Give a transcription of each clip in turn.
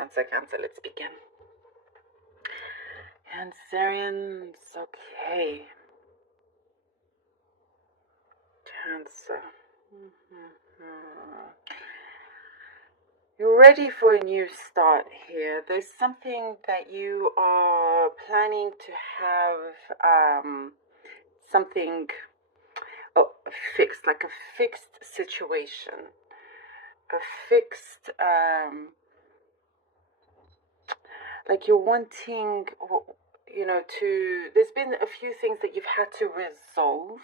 Cancer, Cancer, let's begin. Cancerians, okay. Cancer. You're ready for a new start here. There's something that you are planning to have, something fixed, like a fixed situation. A fixed, like you're wanting, there's been a few things that you've had to resolve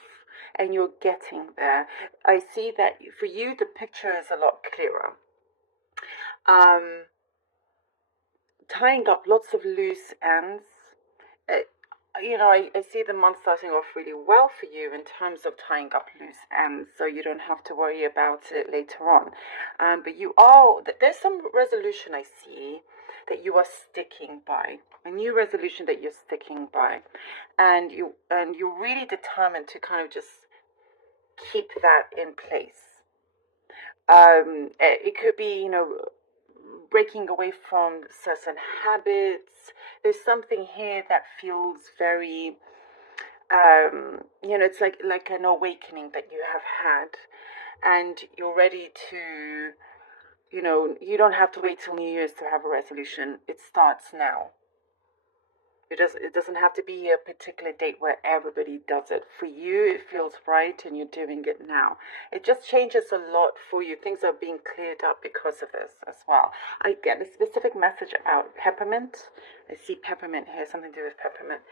and you're getting there. I see that for you, the picture is a lot clearer. Tying up lots of loose ends. I see the month starting off really well for you in terms of tying up loose ends, so you don't have to worry about it later on. But there's some resolution I see that you are sticking by, a new resolution that you're sticking by, and you're really determined to kind of just keep that in place. It could be, breaking away from certain habits. There's something here that feels very, it's like an awakening that you have had, and you're ready to, you don't have to wait till New Year's to have a resolution. It starts now. It doesn't have to be a particular date where everybody does it. For you, it feels right and you're doing it now. It just changes a lot for you. Things are being cleared up because of this as well. I get a specific message about peppermint. I see peppermint here, something to do with peppermint.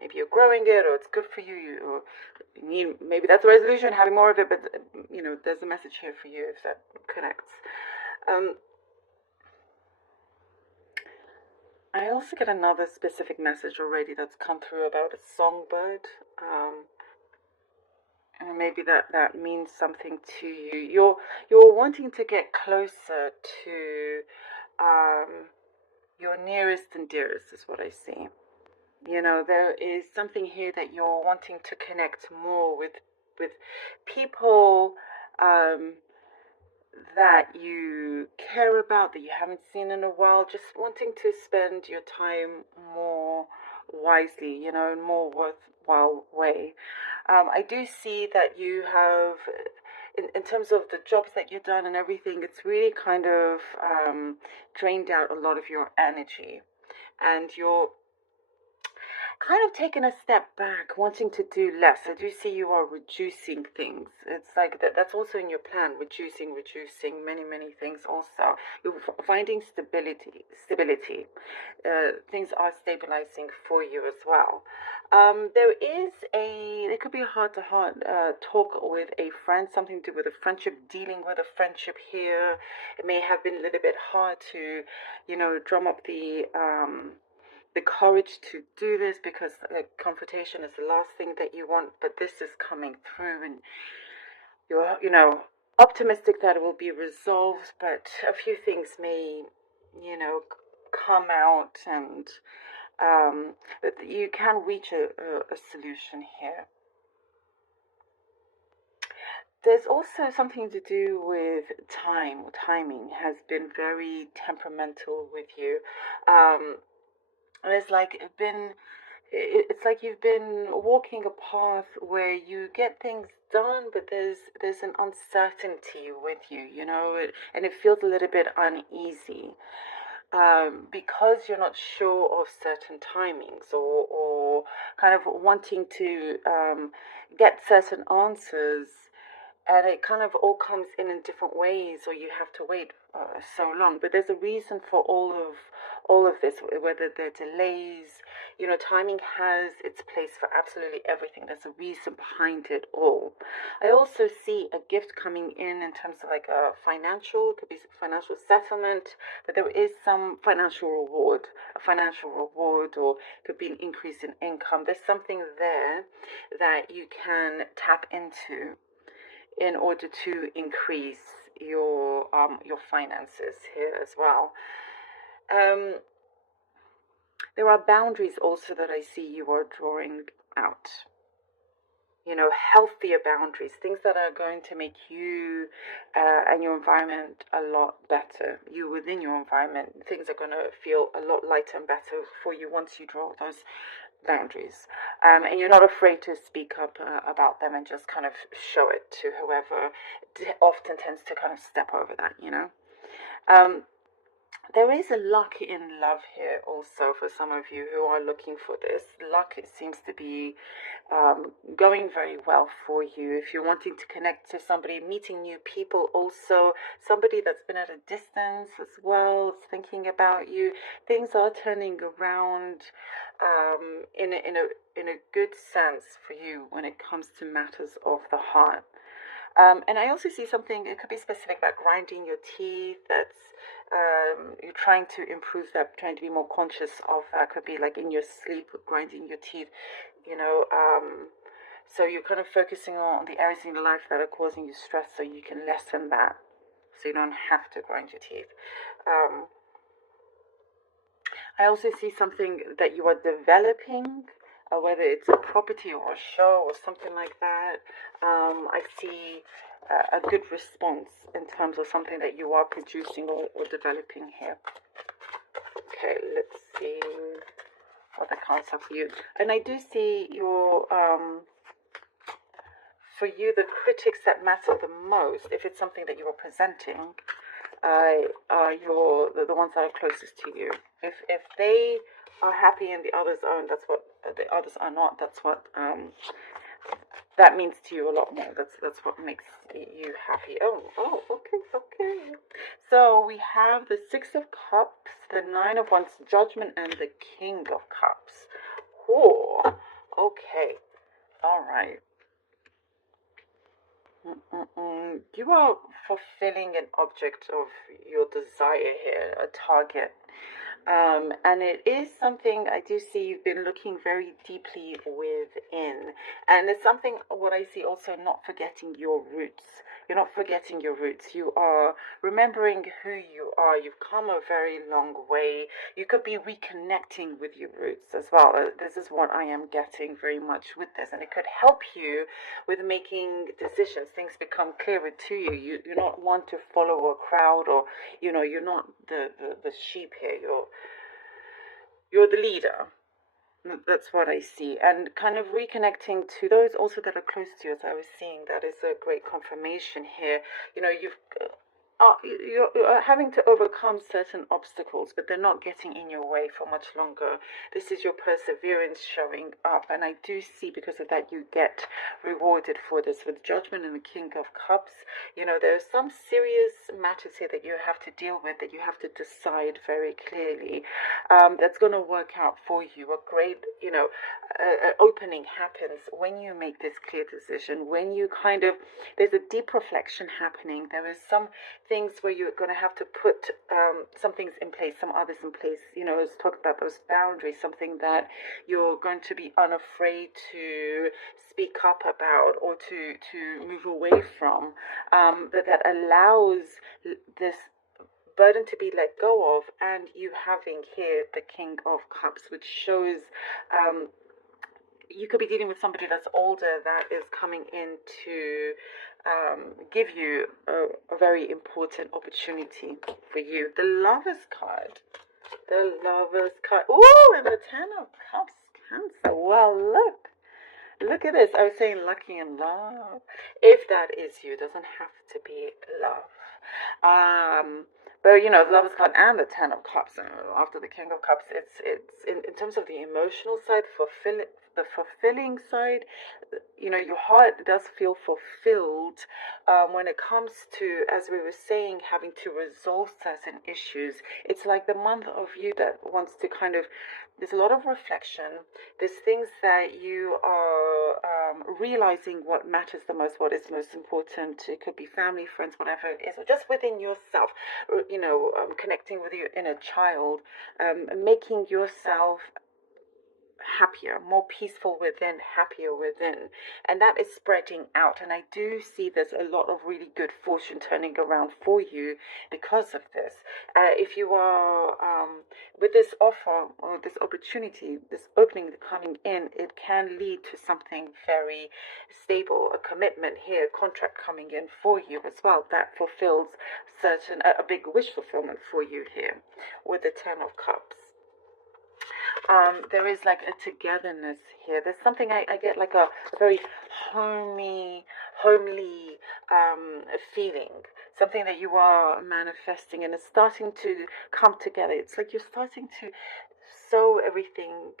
Maybe you're growing it, or it's good for you. You need, maybe that's a resolution, having more of it, but there's a message here for you if that connects. I also get another specific message already that's come through about a songbird. And maybe that means something to you. You're wanting to get closer to your nearest and dearest, is what I see. There is something here that you're wanting to connect more with people that you care about, that you haven't seen in a while, just wanting to spend your time more wisely, in a more worthwhile way. I do see that you have, in terms of the jobs that you've done and everything, it's really kind of drained out a lot of your energy, and you're kind of taken a step back, wanting to do less. I do see you are reducing things. It's like that's also in your plan, reducing many things also. You're finding stability. Things are stabilizing for you as well. There could be a heart-to-heart talk with a friend, something to do with a friendship, dealing with a friendship here. It may have been a little bit hard to, drum up the courage to do this, because confrontation is the last thing that you want, but this is coming through, and you're optimistic that it will be resolved, but a few things may come out, and but you can reach a solution here. There's also something to do with time. Timing has been very temperamental with you. And it's like you've been walking a path where you get things done, but there's an uncertainty with you, and it feels a little bit uneasy, because you're not sure of certain timings, or kind of wanting to get certain answers, and it kind of all comes in different ways, or you have to wait so long. But there's a reason for all of this, whether they're delays. Timing has its place for absolutely everything. There's a reason behind it all. I also see a gift coming in terms of like a financial, it could be financial settlement, but there is some financial reward, or it could be an increase in income. There's something there that you can tap into in order to increase your finances here as well. There are boundaries also that I see you are drawing out. healthier boundaries, things that are going to make you and your environment a lot better. You within your environment, things are going to feel a lot lighter and better for you once you draw those boundaries. And you're not afraid to speak up about them and just kind of show it to whoever often tends to kind of step over that. Um, there is a luck in love here also for some of you who are looking for this. Luck, it seems to be going very well for you. If you're wanting to connect to somebody, meeting new people, also somebody that's been at a distance as well, is thinking about you. Things are turning around in a good sense for you when it comes to matters of the heart. And I also see something, it could be specific about grinding your teeth. That's you're trying to improve that, trying to be more conscious of that. Could be like in your sleep, grinding your teeth, you know. So you're kind of focusing on the areas in your life that are causing you stress so you can lessen that. So you don't have to grind your teeth. I also see something that you are developing, whether it's a property or a show or something like that. I see a good response in terms of something that you are producing or developing here. Okay, let's see what the cards are for you. And I do see your, for you, the critics that matter the most, if it's something that you are presenting, are the ones that are closest to you. If they are happy and the others aren't, that's what the others are not. That's what that means to you a lot more. That's what makes you happy. Okay. So we have the Six of Cups, the Nine of Wands, Judgment, and the King of Cups. Oh, okay, all right. You are fulfilling an object of your desire here, a target. And it is something I do see you've been looking very deeply within. And it's something, what I see also, not forgetting your roots. You're not forgetting your roots. You are remembering who you are. You've come a very long way. You could be reconnecting with your roots as well. This is what I am getting very much with this. And it could help you with making decisions. Things become clearer to you. You're not one to follow a crowd, or you're not the sheep here. You're the leader. That's what I see. And kind of reconnecting to those also that are close to you, as I was seeing, that is a great confirmation here. You're having to overcome certain obstacles, but they're not getting in your way for much longer. This is your perseverance showing up, and I do see because of that you get rewarded for this. With Judgment and the King of Cups, there are some serious matters here that you have to deal with, that you have to decide very clearly. That's going to work out for you. A great, opening happens when you make this clear decision, when you there's a deep reflection happening. There is some things where you're going to have to put some things in place, some others in place. Let's talk about those boundaries, something that you're going to be unafraid to speak up about or to move away from, that allows this burden to be let go of, and you having here the King of Cups, which shows you could be dealing with somebody that's older that is coming in to give you a very important opportunity for you. The Lovers card. The Lovers card. Ooh, and the Ten of Cups, Cancer. Well, look at this. I was saying lucky in love. If that is you, it doesn't have to be love. But the Lovers card and the Ten of Cups, after the King of Cups, it's in terms of the emotional side, the fulfilling side. Your heart does feel fulfilled when it comes to, as we were saying, having to resolve certain issues. It's like the month of you that wants to there's a lot of reflection. There's things that you are realizing what matters the most, what is most important. It could be family, friends, whatever it is, or just within yourself, connecting with your inner child, making yourself happier, more peaceful within, happier within. And that is spreading out. And I do see there's a lot of really good fortune turning around for you because of this. If you are with this offer or this opportunity, this opening coming in, it can lead to something very stable, a commitment here, contract coming in for you as well that fulfills a big wish fulfillment for you here with the Ten of Cups. There is like a togetherness here. There's something I get like a very homely feeling. Something that you are manifesting and it's starting to come together. It's like you're starting to sew everything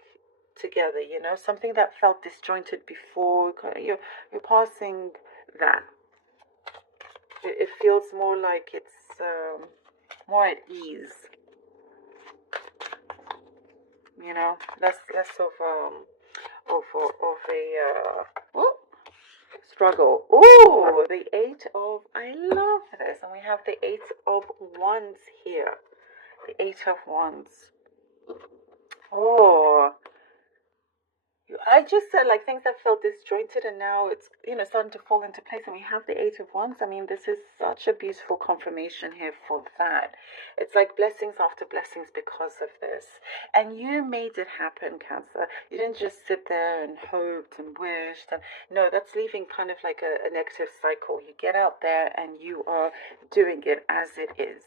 together, you know, something that felt disjointed before. You're passing that. It feels more like it's more at ease. You know, less of a struggle. Oh, the Eight of, I love this, and we have the Eight of Wands here. The Eight of Wands. Oh, I just said like things that felt disjointed and now it's, you know, starting to fall into place. And we have the Eight of Wands. I mean, this is such a beautiful confirmation here for that. It's like blessings after blessings because of this. And you made it happen, Cancer. You didn't just sit there and hoped and wished. And no, that's leaving kind of like a negative cycle. You get out there and you are doing it as it is.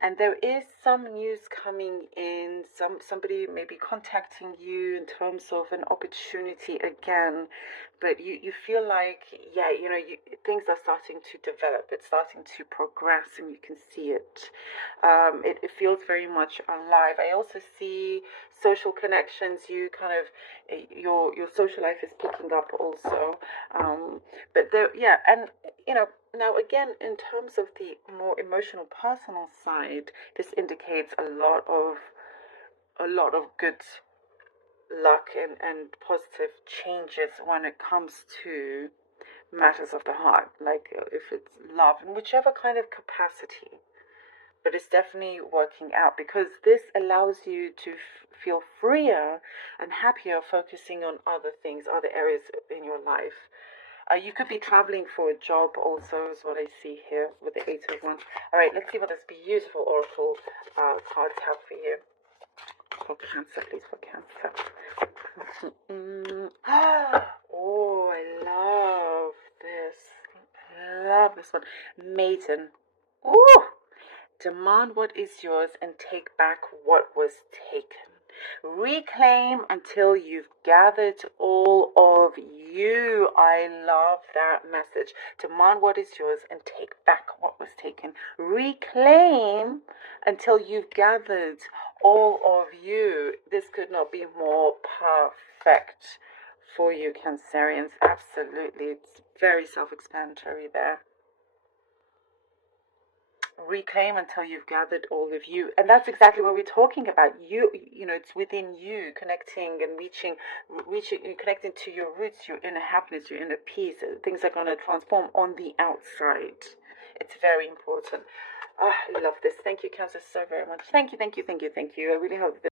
And there is some news coming in, somebody maybe contacting you in terms of an opportunity again, but you feel like, yeah, you know, things are starting to develop, it's starting to progress and you can see it. It feels very much alive. I also see social connections, you kind of, your social life is picking up also. But there, yeah, and, you know, now, again, in terms of the more emotional, personal side, this indicates a lot of good luck and positive changes when it comes to matters of the heart, like if it's love in whichever kind of capacity. But it's definitely working out because this allows you to feel freer and happier, focusing on other things, other areas in your life. You could be traveling for a job also, is what I see here with the Eight of Wands. All right, let's see what this beautiful oracle cards have for you. For Cancer, please, for Cancer. Oh, I love this. I love this one. Maiden. Ooh! Demand what is yours and take back what was taken. Reclaim until you've gathered all of you. I love that message. Demand what is yours and take back what was taken. Reclaim until you've gathered all of you. This could not be more perfect for you, Cancerians. Absolutely. It's very self-explanatory there. Reclaim until you've gathered all of you, and that's exactly what we're talking about. You know, it's within you, connecting and reaching, connecting to your roots, your inner happiness, your inner peace. Things are going to transform on the outside. It's very important. I love this. Thank you, Cancer, so very much. Thank you. I really hope this